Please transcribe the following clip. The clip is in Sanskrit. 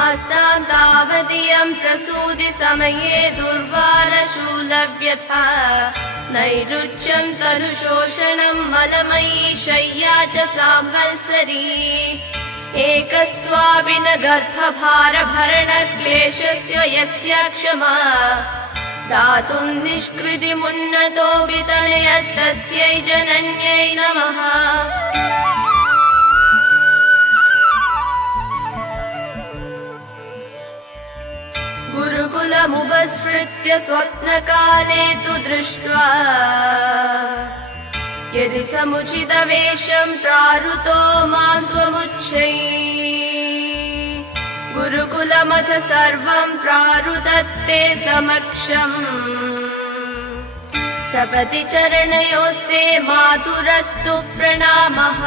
आस्तां तावदियं प्रसूति समये दुर्वारशूलव्यथा नैरुच्यं तनुशोषणं मलमयी शय्या च सांवत्सरी एकस्वाभिन गर्भभारभरणक्लेशस्य यस्य क्षमा दातुं निष्कृतिमुन्नतो वितनयत्तस्यै जनन्यै नमः। गुरुकुलमुपसृत्य स्वप्नकाले तु दृष्ट्वा यदि समुचितवेषं प्रारुतो मां त्वमुच्चैः गुरुकुलमथ सर्वं प्रारुदत्ते समक्षम् सपति चरणयोस्ते मातुरस्तु प्रणामः।